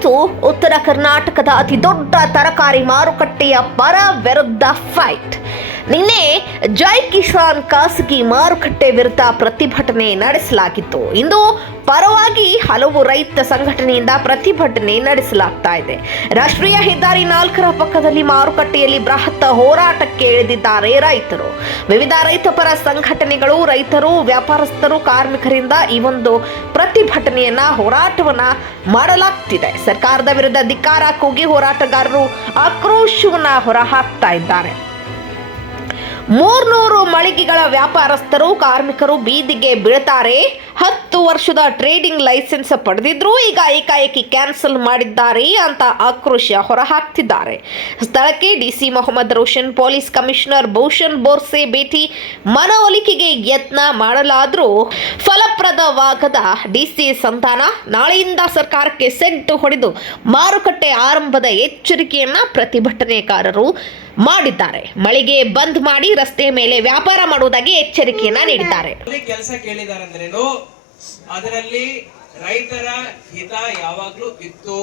ಜೋರಾಯಿತು ಉತ್ತರ ಕರ್ನಾಟಕದ ಅತಿ ದೊಡ್ಡ ತರಕಾರಿ ಮಾರುಕಟ್ಟೆಯ ಪರ ವಿರುದ್ಧ ಫೈಟ್ ನಿನ್ನೆ ಜೈ ಕಿಸಾನ್ ಖಾಸಗಿ ಮಾರುಕಟ್ಟೆ ವಿರುದ್ಧ ಪ್ರತಿಭಟನೆ ನಡೆಸಲಾಗಿತ್ತು. ಇಂದು ಪರವಾಗಿ ಹಲವು ರೈತ ಸಂಘಟನೆಯಿಂದ ಪ್ರತಿಭಟನೆ ನಡೆಸಲಾಗ್ತಾ ಇದೆ. ರಾಷ್ಟ್ರೀಯ ಹೆದ್ದಾರಿ ನಾಲ್ಕರ ಪಕ್ಕದಲ್ಲಿ ಮಾರುಕಟ್ಟೆಯಲ್ಲಿ ಬೃಹತ್ ಹೋರಾಟಕ್ಕೆ ಇಳಿದಿದ್ದಾರೆ ರೈತರು. ವಿವಿಧ ರೈತ ಪರ ಸಂಘಟನೆಗಳು, ರೈತರು, ವ್ಯಾಪಾರಸ್ಥರು, ಕಾರ್ಮಿಕರಿಂದ ಈ ಒಂದು ಪ್ರತಿಭಟನೆಯನ್ನ, ಹೋರಾಟವನ್ನ ಮಾಡಲಾಗ್ತಿದೆ. ಸರ್ಕಾರದ ವಿರುದ್ಧ ಧಿಕ್ಕಾರ ಕೂಗಿ ಹೋರಾಟಗಾರರು ಆಕ್ರೋಶವನ್ನ ಹೊರಹಾಕ್ತಾ ಇದ್ದಾರೆ. ಮೂರ್ನೂರು ಮಳಿಗೆಗಳ ವ್ಯಾಪಾರಸ್ಥರು, ಕಾರ್ಮಿಕರು ಬೀದಿಗೆ ಬೀಳ್ತಾರೆ. ಹತ್ತು ವರ್ಷದ ಟ್ರೇಡಿಂಗ್ ಲೈಸೆನ್ಸ್ ಪಡೆದಿದ್ರು ಈಗ ಏಕಾಏಕಿ ಕ್ಯಾನ್ಸಲ್ ಮಾಡಿದ್ದಾರೆ ಅಂತ ಆಕ್ರೋಶ ಹೊರಹಾಕ್ತಿದ್ದಾರೆ. ಸ್ಥಳಕ್ಕೆ DC Mohammed Roshan, police commissioner Bhushan Borse ಭೇಟಿ. ಮನವೊಲಿಕೆಗೆ ಯತ್ನ ಮಾಡಲಾದರೂ ಫಲಪ್ರದವಾಗದ ಡಿಸಿ ಸಂತಾನ ನಾಳೆಯಿಂದ ಸರ್ಕಾರಕ್ಕೆ ಸೆಂಟು ಹೊಡೆದು ಮಾರುಕಟ್ಟೆ ಆರಂಭದ ಎಚ್ಚರಿಕೆಯನ್ನ ಪ್ರತಿಭಟನೆಕಾರರು ಮಾಡಿದ್ದಾರೆ. ಮಳಿಗೆ ಬಂದ್ ಮಾಡಿ ರಸ್ತೆ ಮೇಲೆ ವ್ಯಾಪಾರ ಮಾಡುವುದಾಗಿ ಎಚ್ಚರಿಕೆಯನ್ನ ನೀಡಿದ್ದಾರೆ. ಕೆಲಸ ಕೇಳಿದಾರಂದ್ರೇನು ಅದರಲ್ಲಿ ರೈತರ ಹಿತ ಯಾವಾಗ್ಲೂ ಇತ್ತು.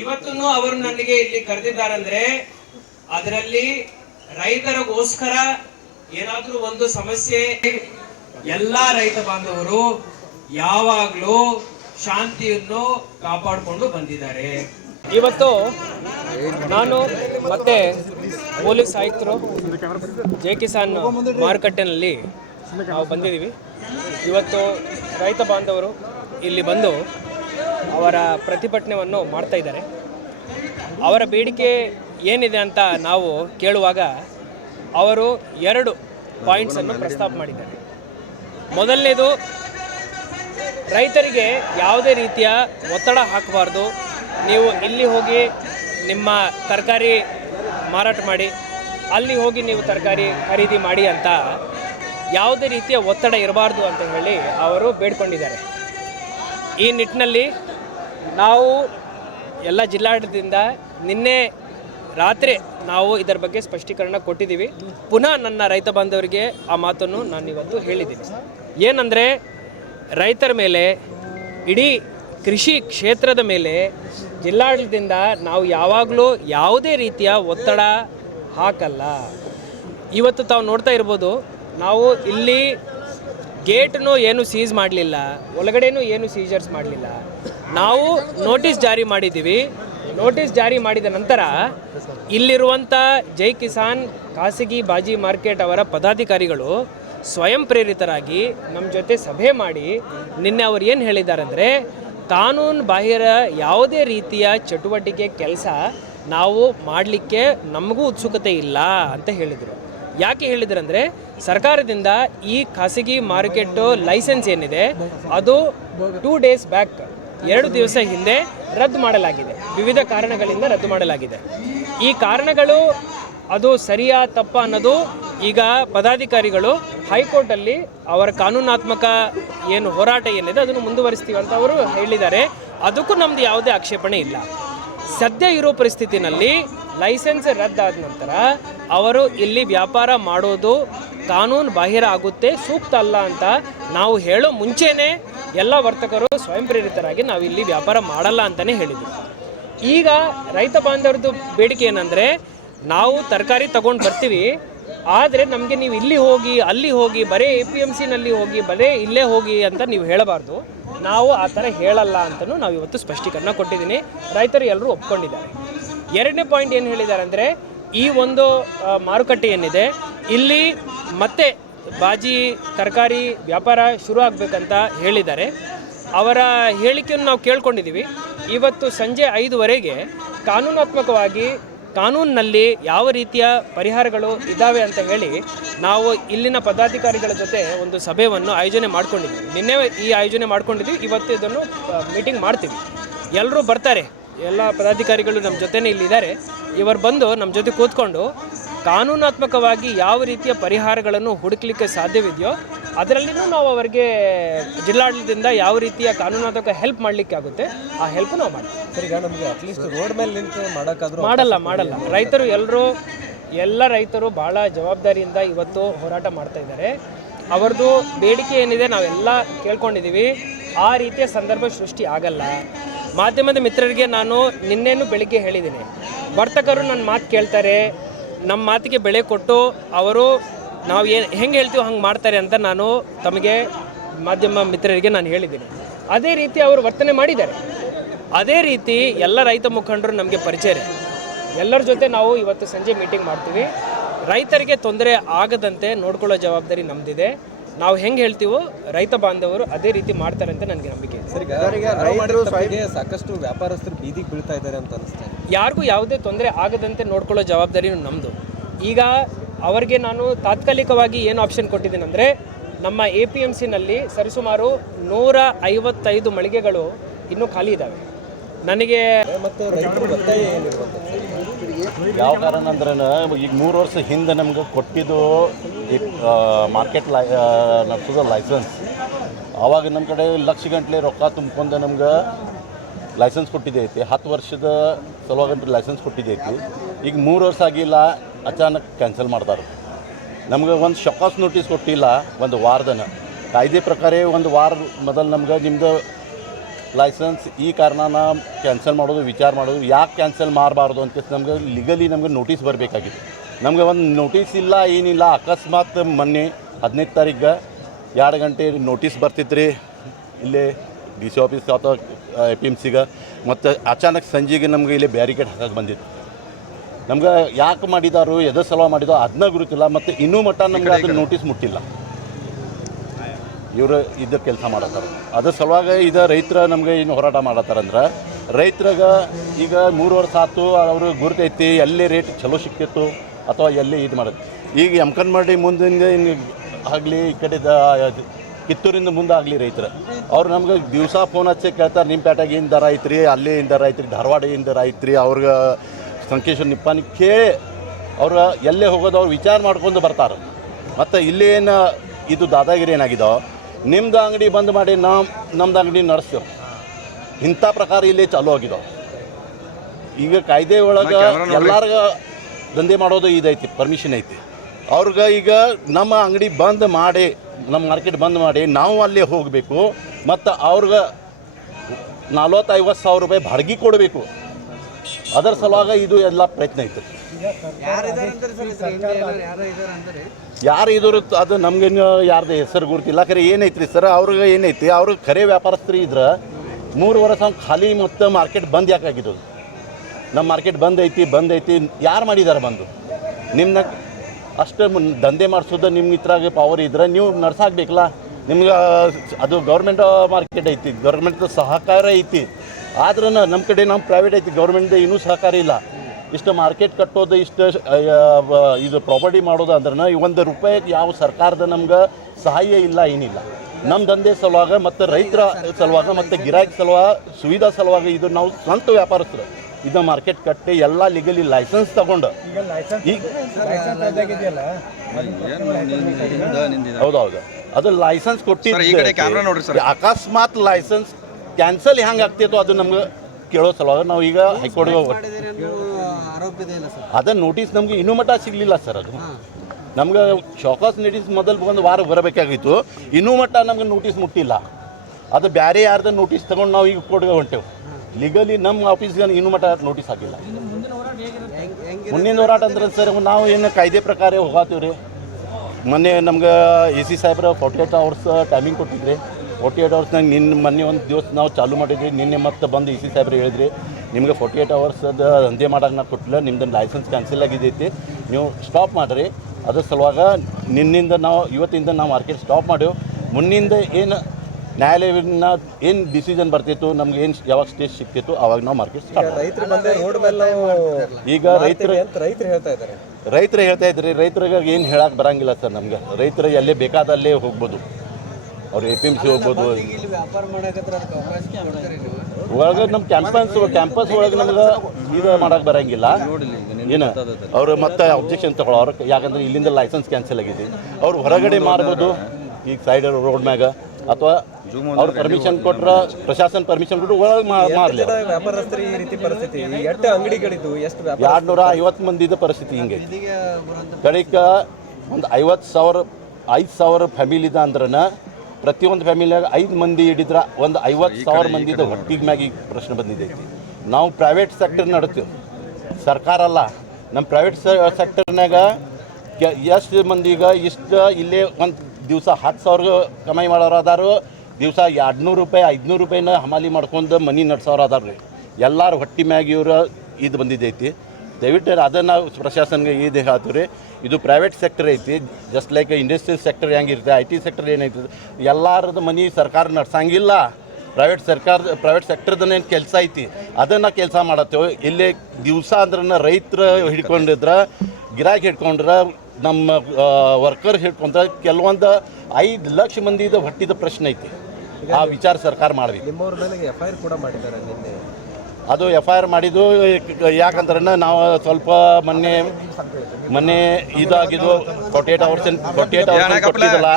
ಇವತ್ತು ಅವರು ನನಗೆ ಇಲ್ಲಿ ಕರೆದಿದ್ದಾರಂದ್ರೆ ಅದರಲ್ಲಿ ರೈತರಿಗೋಸ್ಕರ ಏನಾದ್ರೂ ಒಂದು ಸಮಸ್ಯೆ ಎಲ್ಲಾ ರೈತ ಬಾಂಧವರು ಯಾವಾಗ್ಲೂ ಶಾಂತಿಯನ್ನು ಕಾಪಾಡಿಕೊಂಡು ಬಂದಿದ್ದಾರೆ. ಇವತ್ತು ನಾನು ಮತ್ತೆ ಪೊಲೀಸ್ ಆಯುಕ್ತರು ಜೆ ಕಿಸಾನ್ ಮಾರುಕಟ್ಟೆನಲ್ಲಿ ನಾವು ಬಂದಿದ್ದೀವಿ. ಇವತ್ತು ರೈತ ಬಾಂಧವರು ಇಲ್ಲಿ ಬಂದು ಅವರ ಪ್ರತಿಭಟನೆಯನ್ನು ಮಾಡ್ತಾ ಇದ್ದಾರೆ. ಅವರ ಬೇಡಿಕೆ ಏನಿದೆ ಅಂತ ನಾವು ಕೇಳುವಾಗ ಅವರು ಎರಡು ಪಾಯಿಂಟ್ಸನ್ನು ಪ್ರಸ್ತಾಪ ಮಾಡಿದ್ದಾರೆ. ಮೊದಲನೇದು, ರೈತರಿಗೆ ಯಾವುದೇ ರೀತಿಯ ಒತ್ತಡ ಹಾಕಬಾರ್ದು. ನೀವು ಇಲ್ಲಿ ಹೋಗಿ ನಿಮ್ಮ ತರಕಾರಿ ಮಾರಾಟ ಮಾಡಿ, ಅಲ್ಲಿ ಹೋಗಿ ನೀವು ತರಕಾರಿ ಖರೀದಿ ಮಾಡಿ ಅಂತ ಯಾವುದೇ ರೀತಿಯ ಒತ್ತಡ ಇರಬಾರ್ದು ಅಂತ ಹೇಳಿ ಅವರು ಬೇಡ್ಕೊಂಡಿದ್ದಾರೆ. ಈ ನಿಟ್ಟಿನಲ್ಲಿ ನಾವು ಎಲ್ಲ ಜಿಲ್ಲಾಡಳಿತದಿಂದ ನಿನ್ನೆ ರಾತ್ರಿ ನಾವು ಇದರ ಬಗ್ಗೆ ಸ್ಪಷ್ಟೀಕರಣ ಕೊಟ್ಟಿದ್ದೀವಿ. ಪುನಃ ನನ್ನ ರೈತ ಬಾಂಧವರಿಗೆ ಆ ಮಾತನ್ನು ನಾನು ಇವತ್ತು ಹೇಳಿದ್ದೀನಿ. ಏನಂದರೆ ರೈತರ ಮೇಲೆ, ಇಡೀ ಕೃಷಿ ಕ್ಷೇತ್ರದ ಮೇಲೆ ಜಿಲ್ಲಾಡಳಿತದಿಂದ ನಾವು ಯಾವಾಗಲೂ ಯಾವುದೇ ರೀತಿಯ ಒತ್ತಡ ಹಾಕಲ್ಲ. ಇವತ್ತು ತಾವು ನೋಡ್ತಾ ಇರ್ಬೋದು, ನಾವು ಇಲ್ಲಿ ಗೇಟ್ನು ಏನು ಸೀಸ್ ಮಾಡಲಿಲ್ಲ, ಒಳಗಡೆನೂ ಏನು ಸೀಜರ್ಸ್ ಮಾಡಲಿಲ್ಲ. ನಾವು ನೋಟಿಸ್ ಜಾರಿ ಮಾಡಿದ್ದೀವಿ. ನೋಟಿಸ್ ಜಾರಿ ಮಾಡಿದ ನಂತರ ಇಲ್ಲಿರುವಂಥ ಜೈ ಕಿಸಾನ್ ಖಾಸಗಿ ಬಾಜಿ ಮಾರ್ಕೆಟ್ ಅವರ ಪದಾಧಿಕಾರಿಗಳು ಸ್ವಯಂ ಪ್ರೇರಿತರಾಗಿ ನಮ್ಮ ಜೊತೆ ಸಭೆ ಮಾಡಿ ನಿನ್ನೆ ಅವ್ರು ಏನು ಹೇಳಿದ್ದಾರೆ ಅಂದರೆ ಕಾನೂನು ಬಾಹಿರ ಯಾವುದೇ ರೀತಿಯ ಚಟುವಟಿಕೆ ಕೆಲಸ ನಾವು ಮಾಡಲಿಕ್ಕೆ ನಮಗೂ ಉತ್ಸುಕತೆ ಇಲ್ಲ ಅಂತ ಹೇಳಿದರು. ಯಾಕೆ ಹೇಳಿದ್ರಂದ್ರೆ ಸರ್ಕಾರದಿಂದ ಈ ಖಾಸಗಿ ಮಾರ್ಕೆಟ್ ಲೈಸೆನ್ಸ್ ಏನಿದೆ, ಅದು ಟೂ ಡೇಸ್ ಬ್ಯಾಕ್ ಎರಡು ದಿವಸ ಹಿಂದೆ ರದ್ದು ಮಾಡಲಾಗಿದೆ. ವಿವಿಧ ಕಾರಣಗಳಿಂದ ರದ್ದು ಮಾಡಲಾಗಿದೆ. ಈ ಕಾರಣಗಳು ಅದು ಸರಿಯಾ ತಪ್ಪ ಅನ್ನೋದು ಈಗ ಪದಾಧಿಕಾರಿಗಳು ಹೈಕೋರ್ಟಲ್ಲಿ ಅವರ ಕಾನೂನಾತ್ಮಕ ಏನು ಹೋರಾಟ ಏನಿದೆ ಅದನ್ನು ಮುಂದುವರಿಸ್ತೀವಿ ಅಂತ ಅವರು ಹೇಳಿದ್ದಾರೆ. ಅದಕ್ಕೂ ನಮ್ದು ಯಾವುದೇ ಆಕ್ಷೇಪಣೆ ಇಲ್ಲ. ಸದ್ಯ ಇರೋ ಪರಿಸ್ಥಿತಿನಲ್ಲಿ ಲೈಸೆನ್ಸ್ ರದ್ದಾದ ನಂತರ ಅವರು ಇಲ್ಲಿ ವ್ಯಾಪಾರ ಮಾಡೋದು ಕಾನೂನು ಬಾಹಿರ ಆಗುತ್ತೆ, ಸೂಕ್ತ ಅಲ್ಲ ಅಂತ ನಾವು ಹೇಳೋ ಮುಂಚೆನೇ ಎಲ್ಲ ವರ್ತಕರು ಸ್ವಯಂ ಪ್ರೇರಿತರಾಗಿ ನಾವು ಇಲ್ಲಿ ವ್ಯಾಪಾರ ಮಾಡಲ್ಲ ಅಂತಲೇ ಹೇಳಿದ್ವಿ ಈಗ ರೈತ ಬಾಂಧವರದ್ದು ಬೇಡಿಕೆ ಏನಂದರೆ ನಾವು ತರಕಾರಿ ತಗೊಂಡು ಬರ್ತೀವಿ ಆದರೆ ನಮಗೆ ನೀವು ಇಲ್ಲಿ ಹೋಗಿ, ಅಲ್ಲಿ ಹೋಗಿ, ಬರೀ ಎ ಪಿ ಎಂ ಸಿನಲ್ಲಿ ಹೋಗಿ, ಬರೀ ಇಲ್ಲೇ ಹೋಗಿ ಅಂತ ನೀವು ಹೇಳಬಾರ್ದು. ನಾವು ಆ ಥರ ಹೇಳಲ್ಲ ಅಂತಲೂ ನಾವು ಇವತ್ತು ಸ್ಪಷ್ಟೀಕರಣ ಕೊಟ್ಟಿದ್ದೀನಿ. ರೈತರು ಎಲ್ಲರೂ ಒಪ್ಕೊಂಡಿದ್ದಾರೆ. ಎರಡನೇ ಪಾಯಿಂಟ್ ಏನು ಹೇಳಿದ್ದಾರೆ ಅಂದರೆ, ಈ ಒಂದು ಮಾರುಕಟ್ಟೆ ಏನಿದೆ, ಇಲ್ಲಿ ಮತ್ತೆ ಬಾಜಿ, ತರಕಾರಿ ವ್ಯಾಪಾರ ಶುರು ಆಗಬೇಕಂತ ಹೇಳಿದ್ದಾರೆ. ಅವರ ಹೇಳಿಕೆಯನ್ನು ನಾವು ಕೇಳ್ಕೊಂಡಿದ್ದೀವಿ. ಇವತ್ತು ಸಂಜೆ ಐದುವರೆಗೆ ಕಾನೂನಾತ್ಮಕವಾಗಿ ಕಾನೂನಿನಲ್ಲಿ ಯಾವ ರೀತಿಯ ಪರಿಹಾರಗಳು ಇದ್ದಾವೆ ಅಂತ ಹೇಳಿ ನಾವು ಇಲ್ಲಿನ ಪದಾಧಿಕಾರಿಗಳ ಜೊತೆ ಒಂದು ಸಭೆಯನ್ನು ಆಯೋಜನೆ ಮಾಡ್ಕೊಂಡಿದ್ವಿ ನಿನ್ನೆ ಈ ಆಯೋಜನೆ ಮಾಡ್ಕೊಂಡಿದ್ವಿ ಇವತ್ತು ಇದನ್ನು ಮೀಟಿಂಗ್ ಮಾಡ್ತೀವಿ. ಎಲ್ಲರೂ ಬರ್ತಾರೆ. ಎಲ್ಲ ಪದಾಧಿಕಾರಿಗಳು ನಮ್ಮ ಜೊತೆನೇ ಇಲ್ಲಿದ್ದಾರೆ. ಇವರು ಬಂದು ನಮ್ಮ ಜೊತೆ ಕೂತ್ಕೊಂಡು ಕಾನೂನಾತ್ಮಕವಾಗಿ ಯಾವ ರೀತಿಯ ಪರಿಹಾರಗಳನ್ನು ಹುಡುಕ್ಲಿಕ್ಕೆ ಸಾಧ್ಯವಿದೆಯೋ ಅದರಲ್ಲಿನೂ ನಾವು ಅವರಿಗೆ ಜಿಲ್ಲಾಡಳಿತದಿಂದ ಯಾವ ರೀತಿಯ ಕಾನೂನಾತ್ಮಕ ಹೆಲ್ಪ್ ಮಾಡಲಿಕ್ಕೆ ಆಗುತ್ತೆ ಆ ಹೆಲ್ಪ್ ನಾವು ಮಾಡ್ತೀವಿ. ಸರ್ ಈಗ ನಮಗೆ ಅಟ್ಲೀಸ್ಟ್ ರೋಡ್ ಮೇಲೆ ನಿಂತು ಮಾಡೋಕ್ಕಾದ್ರೂ ಮಾಡಲ್ಲ ಮಾಡಲ್ಲ. ರೈತರು ಎಲ್ಲರೂ ಎಲ್ಲ ರೈತರು ಭಾಳ ಜವಾಬ್ದಾರಿಯಿಂದ ಇವತ್ತು ಹೋರಾಟ ಮಾಡ್ತಾ ಇದ್ದಾರೆ. ಅವರದು ಬೇಡಿಕೆ ಏನಿದೆ ನಾವೆಲ್ಲ ಕೇಳ್ಕೊಂಡಿದ್ದೀವಿ. ಆ ರೀತಿಯ ಸಂದರ್ಭ ಸೃಷ್ಟಿ ಆಗಲ್ಲ. ಮಾಧ್ಯಮದ ಮಿತ್ರರಿಗೆ ನಾನು ನಿನ್ನೆನೂ ಬೆಳಿಗ್ಗೆ ಹೇಳಿದ್ದೀನಿ. ವರ್ತಕರು ನನ್ನ ಮಾತು ಕೇಳ್ತಾರೆ ನಮ್ಮ ಮಾತಿಗೆ ಬೆಳೆ ಕೊಟ್ಟು ಅವರು ನಾವು ಏನು ಹೆಂಗೆ ಹೇಳ್ತೀವೋ ಹಂಗೆ ಮಾಡ್ತಾರೆ ಅಂತ ನಾನು ತಮಗೆ ಮಾಧ್ಯಮ ಮಿತ್ರರಿಗೆ ನಾನು ಹೇಳಿದ್ದೀನಿ. ಅದೇ ರೀತಿ ಅವರು ವರ್ತನೆ ಮಾಡಿದ್ದಾರೆ. ಅದೇ ರೀತಿ ಎಲ್ಲ ರೈತ ಮುಖಂಡರು ನಮಗೆ ಪರಿಚಯ ಇದೆ. ಎಲ್ಲರ ಜೊತೆ ನಾವು ಇವತ್ತು ಸಂಜೆ ಮೀಟಿಂಗ್ ಮಾಡ್ತೀವಿ. ರೈತರಿಗೆ ತೊಂದರೆ ಆಗದಂತೆ ನೋಡ್ಕೊಳ್ಳೋ ಜವಾಬ್ದಾರಿ ನಮ್ಮದಿದೆ ನಾವು ಹೆಂಗೆ ಹೇಳ್ತೀವೋ ರೈತ ಬಾಂಧವರು ಅದೇ ರೀತಿ ಮಾಡ್ತಾರೆ ಅಂತ ನನಗೆ ನಂಬಿಕೆ ಇದೆ. ಸಾಕಷ್ಟು ವ್ಯಾಪಾರಸ್ಥರು ಬೀದಿಗೆ ಬೀಳ್ತಾ ಇದ್ದಾರೆ ಅಂತ ಅನಿಸ್ತಾ ಇದೆ. ಯಾರಿಗೂ ಯಾವುದೇ ತೊಂದರೆ ಆಗದಂತೆ ನೋಡ್ಕೊಳ್ಳೋ ಜವಾಬ್ದಾರಿ ನಮ್ಮದು ಈಗ ಅವರಿಗೆ ನಾನು ತಾತ್ಕಾಲಿಕವಾಗಿ ಏನು ಆಪ್ಷನ್ ಕೊಟ್ಟಿದ್ದೀನಿ ಅಂದರೆ ನಮ್ಮ ಎ ಪಿ ಎಂ ಸಿನಲ್ಲಿ ಸರಿಸುಮಾರು ನೂರ ಐವತ್ತೈದು ಮಳಿಗೆಗಳು ಇನ್ನೂ ಖಾಲಿ ಇದ್ದಾವೆ ನನಗೆ ಮತ್ತು ಯಾವ ಕಾರಣ ಅಂದ್ರೆ ಈಗ ಮೂರು ವರ್ಷ ಹಿಂದೆ ನಮ್ಗೆ ಕೊಟ್ಟಿದ್ದು ಮಾರ್ಕೆಟ್ ಲೈ ನಡೆಸೋದು ಲೈಸೆನ್ಸ್ ಆವಾಗ ನಮ್ಮ ಕಡೆ ಲಕ್ಷ ಗಂಟ್ಲೆ ರೊಕ್ಕ ತುಂಬ್ಕೊಂಡು ನಮ್ಗೆ ಲೈಸೆನ್ಸ್ ಕೊಟ್ಟಿದ್ದೈತಿ. ಹತ್ತು ವರ್ಷದ ಸಲುವಾಗಿ ಲೈಸೆನ್ಸ್ ಕೊಟ್ಟಿದ್ದೈತಿ. ಈಗ ಮೂರು ವರ್ಷ ಆಗಿಲ್ಲ ಅಚಾನಕ್ ಕ್ಯಾನ್ಸಲ್ ಮಾಡ್ತಾರೆ. ನಮ್ಗೆ ಒಂದು ಶಕಾಸ್ ನೋಟಿಸ್ ಕೊಟ್ಟಿಲ್ಲ, ಒಂದು ವಾರದನ. ಕಾಯ್ದೆ ಪ್ರಕಾರ ಒಂದು ವಾರ ಮೊದಲು ನಮ್ಗೆ ನಿಮ್ಮದು ಲೈಸೆನ್ಸ್ ಈ ಕಾರಣನ ಕ್ಯಾನ್ಸಲ್ ಮಾಡೋದು, ವಿಚಾರ ಮಾಡೋದು, ಯಾಕೆ ಕ್ಯಾನ್ಸಲ್ ಮಾಡಬಾರ್ದು ಅಂತ ನಮ್ಗೆ ಲೀಗಲಿ ನಮ್ಗೆ ನೋಟಿಸ್ ಬರಬೇಕಾಗಿತ್ತು ನಮ್ಗೆ ಒಂದು ನೋಟಿಸ್ ಇಲ್ಲ, ಏನಿಲ್ಲ, ಅಕಸ್ಮಾತ್ ಮೊನ್ನೆ ಹದಿನೈದು ತಾರೀಕು ಎರಡು ಗಂಟೆ ನೋಟಿಸ್ ಬರ್ತಿತ್ತು ಇಲ್ಲೇ ಡಿ ಸಿ ಆಫೀಸ್ ಅಥವಾ ಎ ಪಿ ಎಂ ಸಿಗೆ ಮತ್ತು ಅಚಾನಕ್ ಸಂಜೆಗೆ ನಮಗೆ ಇಲ್ಲಿ ಬ್ಯಾರಿಕೇಡ್ ಹಾಕಕ್ಕೆ ಬಂದಿತ್ತು. ನಮ್ಗೆ ಯಾಕೆ ಮಾಡಿದಾರು ಎದ ಸಲುವ ಮಾಡಿದೋ ಅದನ್ನ ಗುರುತಿಲ್ಲ ಮತ್ತು ಇನ್ನೂ ಮಟ್ಟ ನಮ್ಗೆ ಅದನ್ನ ನೋಟಿಸ್ ಮುಟ್ಟಿಲ್ಲ. ಇವರು ಇದ್ದ ಕೆಲಸ ಮಾಡತ್ತಾರ. ಅದ್ರ ಸಲುವಾಗಿ ಇದು ರೈತರ ನಮ್ಗೆ ಏನು ಹೋರಾಟ ಮಾಡತ್ತಾರಂದ್ರೆ ರೈತರಾಗ ಈಗ ಮೂರು ವರ್ಷ ಆಯ್ತು ಅವರು ಗುರುತೈತಿ ಎಲ್ಲಿ ರೇಟ್ ಚಲೋ ಸಿಕ್ತಿತ್ತು ಅಥವಾ ಎಲ್ಲಿ ಇದು ಮಾಡುತ್ತೆ ಈಗ ಯಮಕನ್ಮಡಿ ಮುಂದಿಂದ ಹಿಂಗೆ ಆಗಲಿ ಈ ಕಡೆ ಕಿತ್ತೂರಿಂದ ಮುಂದೆ ಆಗಲಿ ರೈತರು. ಅವ್ರು ನಮ್ಗೆ ದಿವಸ ಫೋನ್ ಹಚ್ಚಿ ಕೇಳ್ತಾರೆ ನಿಮ್ಮ ಪೇಟೆಗೆ ಏನು ದರ ಐತ್ರಿ ಅಲ್ಲಿ ಏನು ದರ ಐತ್ರಿ ಧಾರವಾಡ ಇಂದ ದರ ಐತ್ರಿ ಅವ್ರಿಗೆ ಸಂಕೇಶ್ವರ ನಿಪ್ಪಾನಿ ಕೇಳಿ ಅವರು ಎಲ್ಲೇ ಹೋಗೋದು ಅವ್ರು ವಿಚಾರ ಮಾಡ್ಕೊಂಡು ಬರ್ತಾರೆ. ಮತ್ತು ಇಲ್ಲೇನು ಇದು ದಾದಾಗಿರಿ ಏನಾಗಿದೋ ನಿಮ್ಮದು ಅಂಗಡಿ ಬಂದ್ ಮಾಡಿ ನಾವು ನಮ್ದು ಅಂಗಡಿ ನಡೆಸ್ತೇವೆ. ಇಂಥ ಪ್ರಕಾರ ಇಲ್ಲಿ ಚಾಲೂ ಆಗಿದಾವೆ ಈಗ ಕಾಯ್ದೆ ಒಳಗೆ ಎಲ್ಲರಿಗ ದಂಧೆ ಮಾಡೋದು ಇದೈತಿ ಪರ್ಮಿಷನ್ ಐತಿ. ಅವ್ರಿಗೆ ಈಗ ನಮ್ಮ ಅಂಗಡಿ ಬಂದ್ ಮಾಡಿ ನಮ್ಮ ಮಾರ್ಕೆಟ್ ಬಂದ್ ಮಾಡಿ ನಾವು ಅಲ್ಲೇ ಹೋಗಬೇಕು ಮತ್ತು ಅವ್ರಿಗೆ ನಲ್ವತ್ತೈವತ್ತು ಸಾವಿರ ರೂಪಾಯಿ ಬಾಡಿಗೆ ಕೊಡಬೇಕು. ಅದರ ಸಲುವಾಗಿ ಇದು ಎಲ್ಲ ಪ್ರಯತ್ನ ಐತೆ ಯಾರು ಇದ್ರು ಅದು ನಮ್ಗೇನು ಯಾರ್ದು ಹೆಸರು ಗುರುತಿಲ್ಲ. ಖರೆ ಏನೈತ್ರಿ ಸರ್? ಅವ್ರಿಗೆ ಏನೈತಿ ಅವ್ರಿಗೆ ಖರೆ ವ್ಯಾಪಾರಸ್ಥರು ಇದ್ರೆ ಮೂರು ವರ್ಷ ಖಾಲಿ ಮತ್ತು ಮಾರ್ಕೆಟ್ ಬಂದ್ ಯಾಕಾಗಿದ್ದು ನಮ್ಮ ಮಾರ್ಕೆಟ್ ಬಂದ್ ಐತಿ ಬಂದ್ ಐತಿ. ಯಾರು ಮಾಡಿದ್ದಾರೆ ಬಂದು? ನಿಮ್ಮನ್ನ ಅಷ್ಟು ದಂಧೆ ಮಾಡಿಸೋದು ನಿಮ್ಮ ಇತ್ರಾಗ ಪವರ್ ಇದ್ರೆ. ನೀವು ನಡ್ಸಾಕ್ಬೇಕಲ್ಲ. ನಿಮ್ಗೆ ಅದು ಗೌರ್ಮೆಂಟ್ ಮಾರ್ಕೆಟ್ ಐತಿ. ಗೌರ್ಮೆಂಟ್ ಸಹಕಾರ ಐತಿ. ಆದ್ರೂ ನಮ್ಮ ಕಡೆ ನಮ್ಮ ಪ್ರೈವೇಟ್ ಐತಿ ಗೌರ್ಮೆಂಟ್ ಇನ್ನೂ ಸಹಕಾರ ಇಲ್ಲ. ಇಷ್ಟು ಮಾರ್ಕೆಟ್ ಕಟ್ಟೋದು ಇಷ್ಟು ಇದು ಪ್ರಾಪರ್ಟಿ ಮಾಡೋದು ಅಂದ್ರೆ ಒಂದು ರೂಪಾಯಿ ಯಾವ ಸರ್ಕಾರದ ನಮ್ಗೆ ಸಹಾಯ ಇಲ್ಲ ಏನಿಲ್ಲ. ನಮ್ಮ ದಂಧೆ ಸಲುವಾಗ ಮತ್ತು ರೈತರ ಸಲುವಾಗ ಮತ್ತು ಗಿರಾಕಿ ಸಲುವಾಗ ಸುವಿಧಾ ಸಲುವಾಗಿ ಇದು ನಾವು ಸ್ವಂತ ವ್ಯಾಪಾರಸ್ಥರು. ಇದು ಮಾರ್ಕೆಟ್ ಕಟ್ಟಿ ಎಲ್ಲ ಲೀಗಲಿ ಲೈಸೆನ್ಸ್ ತಗೊಂಡು. ಈಗ ಹೌದೌದು. ಅದು ಲೈಸೆನ್ಸ್ ಕೊಟ್ಟಿದ್ದೆ. ಅಕಸ್ಮಾತ್ ಲೈಸೆನ್ಸ್ ಕ್ಯಾನ್ಸಲ್ ಹೆಂಗೆ ಆಗ್ತಿತ್ತು ಅದು ನಮ್ಗೆ ಕೇಳೋ ಸಲುವಾಗಿ ನಾವು ಈಗ ಹೈಕೋರ್ಟ್ಗೆ ಹೋಗ್ತೀವಿ ಅದ ನೋಟಿಸ್ ನಮಗೆ ಇನ್ನೂ ಮಟ್ಟ ಸಿಗಲಿಲ್ಲ ಸರ್ ಅದು. ನಮ್ಗೆ ಶೋಕಾಸ್ ನೋಟಿಸ್ ಮೊದಲು ಒಂದು ವಾರ ಬರಬೇಕಾಗಿತ್ತು. ಇನ್ನೂ ಮಟ್ಟ ನಮ್ಗೆ ನೋಟಿಸ್ ಮುಟ್ಟಿಲ್ಲ. ಅದು ಬೇರೆ ಯಾರ್ದ ನೋಟಿಸ್ ತಗೊಂಡು ನಾವು ಈಗ ಕೋರ್ಟ್ಗೆ ಹೊಂಟೇವು. ಲೀಗಲಿ ನಮ್ಮ ಆಫೀಸ್ಗೆ ಇನ್ನೂ ಮಟ್ಟ ನೋಟಿಸ್ ಆಗಿಲ್ಲ. ಮುಂದಿನ ಹೋರಾಟ ಅಂದ್ರೆ ಸರ್? ನಾವು ಏನು ಕಾಯ್ದೆ ಪ್ರಕಾರ ಹೋಗಾತೀವಿ ರೀ ಮೊನ್ನೆ ನಮ್ಗೆ ಎ ಸಿ ಸಾಹೇಬ್ರ ಫೋರ್ಟಿ ಏಟ್ ಅವರ್ಸ್ ಟೈಮಿಂಗ್ ಕೊಟ್ಟಿದ್ರಿ. ಫೋರ್ಟಿ ಏಟ್ ಅವರ್ಸ್ನಾಗ ನಿನ್ನ ಮೊನ್ನೆ ಒಂದು ದಿವಸ ನಾವು ಚಾಲು ಮಾಡಿದ್ವಿ. ನಿನ್ನೆ ಮತ್ತೆ ಬಂದು ಇ ಸಿ ಸಾಹೇಬ್ರು ಹೇಳಿದ್ರಿ ನಿಮಗೆ ಫೋರ್ಟಿ ಏಟ್ ಅವರ್ಸದ ದಂಧೆ ಮಾಡೋಕೆ ನಾ ಕೊಟ್ಟಿಲ್ಲ ನಿಮ್ದು ಲೈಸೆನ್ಸ್ ಕ್ಯಾನ್ಸಲ್ ಆಗಿದ್ದೈತಿ ನೀವು ಸ್ಟಾಪ್ ಮಾಡಿರಿ. ಅದ್ರ ಸಲುವಾಗ ನಿನ್ನಿಂದ ನಾವು ಇವತ್ತಿಂದ ನಾವು ಮಾರ್ಕೆಟ್ ಸ್ಟಾಪ್ ಮಾಡೇವು. ಮುನ್ನಿಂದ ಏನು ನ್ಯಾಯಾಲಯನ ಏನು ಡಿಸಿಷನ್ ಬರ್ತಿತ್ತು ನಮ್ಗೆ ಏನು ಯಾವಾಗ ಸ್ಟೇಜ್ ಸಿಕ್ತಿತ್ತು ಅವಾಗ ನಾವು ಮಾರ್ಕೆಟ್ ಸ್ಟಾಪ್ ರೈತರು ಬಂದೆ ರೋಡ್ ಮೇಲೆ ನಾವು ಈಗ ರೈತರು ರೈತರು ಹೇಳ್ತಾ ಇದ್ದಾರೆ. ರೈತರು ಹೇಳ್ತಾ ಇದ್ರಿ ರೈತರಿಗೆ ಏನು ಹೇಳಕ್ಕೆ ಬರಂಗಿಲ್ಲ ಸರ್ ನಮ್ಗೆ. ರೈತರು ಎಲ್ಲೇ ಬೇಕಾದಲ್ಲೇ ಹೋಗ್ಬೋದು. ಅವ್ರು ಎ ಪಿ ಎಂ ಸಿ ಹೋಗ್ಬೋದು. ಒಳಗೆ ನಮ್ಮ ಕ್ಯಾಂಪಸ್ ಕ್ಯಾಂಪಸ್ ಒಳಗೆ ನಮ್ಗೆ ಇದು ಮಾಡಕ್ ಬರಂಗಿಲ್ಲ. ಏನು? ಅವರು ಮತ್ತೆ ಅಬ್ಜೆಕ್ಷನ್ ತಗೊಳ್ಳೋ ಅವ್ರ. ಯಾಕಂದ್ರೆ ಇಲ್ಲಿಂದ ಲೈಸೆನ್ಸ್ ಕ್ಯಾನ್ಸಲ್ ಆಗಿದೆ. ಅವ್ರು ಹೊರಗಡೆ ಮಾರ್ಬೋದು ಈಗ ಸೈಡ್ ರೋಡ್ ಮ್ಯಾಗ. ಅಥವಾ ಅವ್ರು ಪರ್ಮಿಷನ್ ಕೊಟ್ರ ಪ್ರಶಾಸನ ಪರ್ಮಿಷನ್ ಕೊಟ್ಟು ಒಳಗೆ ಮಾರಲಿ ಎರಡ್ನೂರ ವ್ಯಾಪಾರಸ್ಥರು ಈ ರೀತಿ ಪರಿಸ್ಥಿತಿ? ಈ ಎಷ್ಟು ಅಂಗಡಿಗಳಿದ್ದು ಎಷ್ಟು ವ್ಯಾಪಾರ ಎರಡು ನೂರ ಐವತ್ತು ಮಂದಿದ ಪರಿಸ್ಥಿತಿ ಹಿಂಗೆ. ಕಡೆಕ ಒಂದು ಐವತ್ತು ಸಾವಿರ ಐದು ಸಾವಿರ ಫ್ಯಾಮಿಲಿ ಅಂದ್ರನ ಅಂದ್ರೆ ಪ್ರತಿಯೊಂದು ಫ್ಯಾಮಿಲಿಯಾಗ ಐದು ಮಂದಿ ಹಿಡಿದ್ರೆ ಒಂದು ಐವತ್ತು ಸಾವಿರ ಮಂದಿದ ಹೊಟ್ಟಿಗೆ ಮ್ಯಾಗ ಈಗ ಪ್ರಶ್ನೆ ಬಂದಿದ್ದೈತಿ ನಾವು ಪ್ರೈವೇಟ್ ಸೆಕ್ಟರ್ ನಡ್ತೀವಿ. ಸರ್ಕಾರ ಅಲ್ಲ. ನಮ್ಮ ಪ್ರೈವೇಟ್ ಸೆಕ್ಟರ್ನಾಗ ಎಷ್ಟು ಮಂದಿಗೆ ಇಷ್ಟು ಇಲ್ಲೇ ಒಂದು ದಿವಸ ಹತ್ತು ಸಾವಿರ ಕಮಾಯಿ ಮಾಡೋರು ಅದಾರು. ದಿವಸ ಎರಡುನೂರು ರೂಪಾಯಿ ಐದುನೂರು ರೂಪಾಯಿನ ಹಮಾಲಿ ಮಾಡ್ಕೊಂಡು ಮನಿ ನಡ್ಸೋರು ಅದಾರ ರೀ ಎಲ್ಲರೂ ಹೊಟ್ಟಿ ಮ್ಯಾಗ ಇವರು ಇದು ಬಂದಿದ್ದೈತಿ ದಯವಿಟ್ಟು ಅದನ್ನು ಪ್ರಶಾಸನಗೆ ಈ ದೇಹ ರೀ ಇದು ಪ್ರೈವೇಟ್ ಸೆಕ್ಟರ್ ಐತಿ ಜಸ್ಟ್ ಲೈಕ್ ಇಂಡಸ್ಟ್ರಿಯಲ್ ಸೆಕ್ಟರ್ ಹೆಂಗಿರುತ್ತೆ ಐ ಟಿ ಸೆಕ್ಟರ್ ಏನೈತಿ ಎಲ್ಲರದ ಮನಿ ಸರ್ಕಾರ ನಡ್ಸಂಗಿಲ್ಲ. ಪ್ರೈವೇಟ್ ಸರ್ಕಾರ ಪ್ರೈವೇಟ್ ಸೆಕ್ಟರ್ದನ್ನೇನು ಕೆಲಸ ಐತಿ, ಅದನ್ನು ಕೆಲಸ ಮಾಡತ್ತೇವೆ. ಇಲ್ಲಿ ದಿವಸ ಅಂದ್ರೆ ರೈತರು ಹಿಡ್ಕೊಂಡಿದ್ರೆ, ಗಿರಾಕಿ ಹಿಡ್ಕೊಂಡ್ರೆ ನಮ್ಮ ವರ್ಕರ್ ಹಿಡ್ಕೊಂಡ್ರೆ ಕೆಲವೊಂದು ಐದು ಲಕ್ಷ ಮಂದಿದ ಹೊಟ್ಟಿದ ಪ್ರಶ್ನೆ ಐತಿ. ಆ ವಿಚಾರ ಸರ್ಕಾರ ಮಾಡಬೇಕು. ನಿಮ್ಮವ್ರ ಮೇಲೆ ಎಫ್ ಕೂಡ ಮಾಡಿದ್ದಾರೆ ನಿನ್ನೆ. ಅದು ಎಫ್ ಐ ಆರ್ ಮಾಡಿದ್ದು ಯಾಕಂದ್ರೆ ನಾವು ಸ್ವಲ್ಪ ಮೊನ್ನೆ ಮೊನ್ನೆ ಇದಾಗಿದ್ದು forty eight hours forty eight hours ಕೊಟ್ಟಿದ್ದಲ್ಲ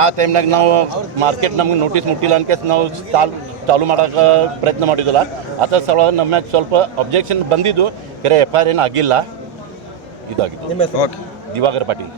ಆ ಟೈಮ್ನಾಗ ನಾವು ಮಾರ್ಕೆಟ್ ನಮ್ಗೆ ನೋಟಿಸ್ ಮುಟ್ಟಿಲ್ಲ ಅನ್ಕೇಸ್ ನಾವು ಚಾಲು ಚಾಲು ಮಾಡೋಕೆ ಪ್ರಯತ್ನ ಮಾಡಿದ್ದಲ್ಲ. ಅದ್ರ ಸಲುವಾಗಿ ನಮ್ಮ ಸ್ವಲ್ಪ ಅಬ್ಜೆಕ್ಷನ್ ಬಂದಿದ್ದು ಬೇರೆ ಎಫ್ ಐ ಆರ್ ಏನು ಆಗಿಲ್ಲ. ಹೆಸರು? ದಿವಾಕರ್ ಪಾಟೀಲ್.